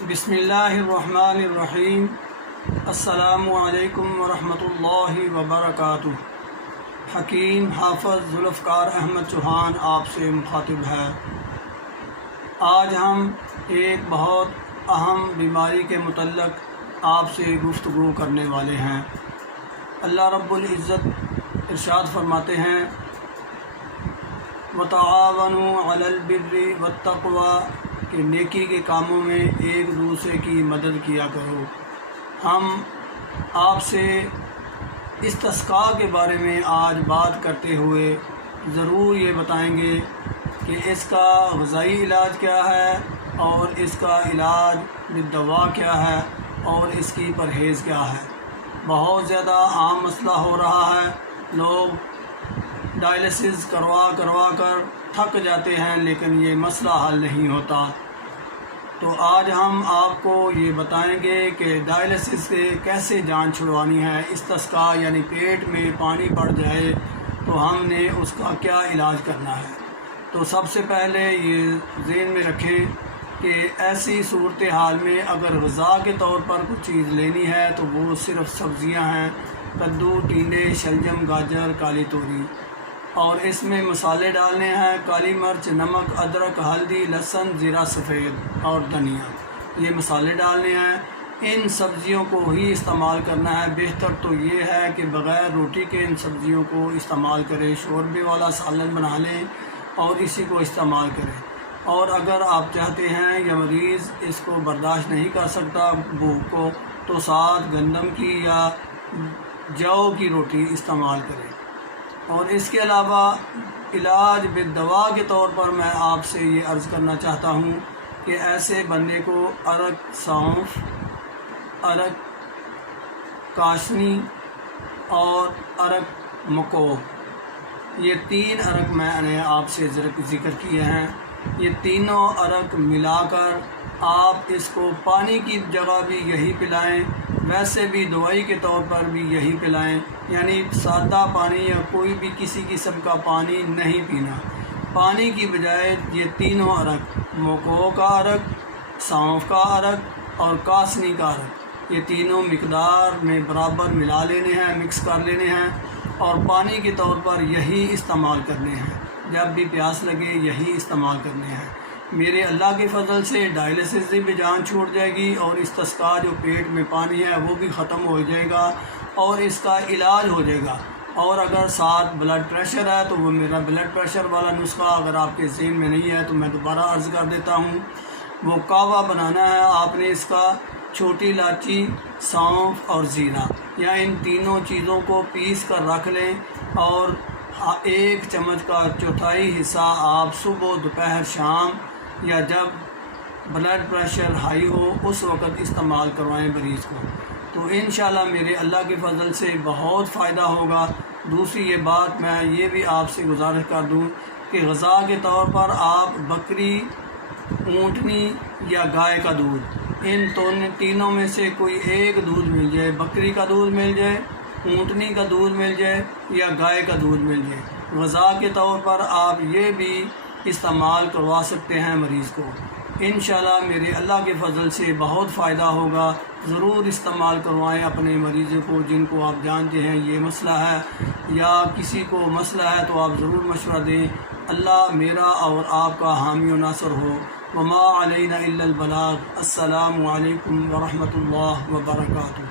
بسم اللہ الرحمن الرحیم۔ السلام علیکم ورحمۃ اللہ وبرکاتہ۔ حکیم حافظ ذوالفقار احمد چوہان آپ سے مخاطب ہے۔ آج ہم ایک بہت اہم بیماری کے متعلق آپ سے گفتگو کرنے والے ہیں۔ اللہ رب العزت ارشاد فرماتے ہیں وَتَعَاوَنُوا عَلَى الْبِرِّ وَالتَّقْوَىٰ کہ نیکی کے کاموں میں ایک دوسرے کی مدد کیا کرو۔ ہم آپ سے استسقاء کے بارے میں آج بات کرتے ہوئے ضرور یہ بتائیں گے کہ اس کا غذائی علاج کیا ہے اور اس کا علاج بالدوا کیا ہے اور اس کی پرہیز کیا ہے۔ بہت زیادہ عام مسئلہ ہو رہا ہے، لوگ ڈائلسس کروا کر تھک جاتے ہیں لیکن یہ مسئلہ حل نہیں ہوتا۔ تو آج ہم آپ کو یہ بتائیں گے کہ ڈائلسس سے کیسے جان چھڑوانی ہے۔ استسقاء یعنی پیٹ میں پانی بڑھ جائے تو ہم نے اس کا کیا علاج کرنا ہے۔ تو سب سے پہلے یہ ذہن میں رکھیں کہ ایسی صورتحال میں اگر غذا کے طور پر کچھ چیز لینی ہے تو وہ صرف سبزیاں ہیں، کدو، ٹینڈے، شلجم، گاجر، کالی توری، اور اس میں مسالے ڈالنے ہیں، کالی مرچ، نمک، ادرک، ہلدی، لہسن، زیرہ سفید اور دھنیا، یہ مسالے ڈالنے ہیں۔ ان سبزیوں کو ہی استعمال کرنا ہے۔ بہتر تو یہ ہے کہ بغیر روٹی کے ان سبزیوں کو استعمال کریں، شوربے والا سالن بنا لیں اور اسی کو استعمال کریں۔ اور اگر آپ چاہتے ہیں یا مریض اس کو برداشت نہیں کر سکتا بھوک کو، تو ساتھ گندم کی یا جو کی روٹی استعمال کریں۔ اور اس کے علاوہ علاج بالدوا کے طور پر میں آپ سے یہ عرض کرنا چاہتا ہوں کہ ایسے بندے کو ارک سونف، ارک کاشنی اور ارک مکو، یہ تین ارک میں نے آپ سے ذکر کیے ہیں۔ یہ تینوں ارک ملا کر آپ اس کو پانی کی جگہ بھی یہی پلائیں، ویسے بھی دوائی کے طور پر بھی یہی پلائیں، یعنی سادہ پانی یا کوئی بھی کسی قسم کا پانی نہیں پینا۔ پانی کی بجائے یہ تینوں ارک، مکو کا ارک، سونف کا ارک اور کاسنی کا ارک، یہ تینوں مقدار میں برابر ملا لینے ہیں، مکس کر لینے ہیں اور پانی کے طور پر یہی استعمال کرنے ہیں۔ جب بھی پیاس لگے یہی استعمال کرنے ہیں۔ میرے اللہ کے فضل سے ڈائلسس سے بھی جان چھوٹ جائے گی اور استسقاء جو پیٹ میں پانی ہے وہ بھی ختم ہو جائے گا اور اس کا علاج ہو جائے گا۔ اور اگر ساتھ بلڈ پریشر ہے تو وہ میرا بلڈ پریشر والا نسخہ اگر آپ کے ذہن میں نہیں ہے تو میں دوبارہ عرض کر دیتا ہوں۔ وہ کہوہ بنانا ہے آپ نے، اس کا چھوٹی الائچی، سونف اور زیرہ، یا ان تینوں چیزوں کو پیس کر رکھ لیں اور ایک چمچ کا چوتھائی حصہ آپ صبح، دوپہر، شام یا جب بلڈ پریشر ہائی ہو اس وقت استعمال کروائیں مریض کو، تو انشاءاللہ میرے اللہ کے فضل سے بہت فائدہ ہوگا۔ دوسری یہ بات میں یہ بھی آپ سے گزارش کر دوں کہ غذا کے طور پر آپ بکری، اونٹنی یا گائے کا دودھ، ان تینوں میں سے کوئی ایک دودھ مل جائے، بکری کا دودھ مل جائے، اونٹنی کا دودھ مل جائے یا گائے کا دودھ مل جائے، غذا کے طور پر آپ یہ بھی استعمال کروا سکتے ہیں مریض کو۔ انشاءاللہ میرے اللہ کے فضل سے بہت فائدہ ہوگا۔ ضرور استعمال کروائیں اپنے مریضوں کو جن کو آپ جانتے ہیں یہ مسئلہ ہے یا کسی کو مسئلہ ہے تو آپ ضرور مشورہ دیں۔ اللہ میرا اور آپ کا حامی و ناصر ہو۔ وما علینا الا البلاغ۔ السلام علیکم ورحمۃ اللہ وبرکاتہ۔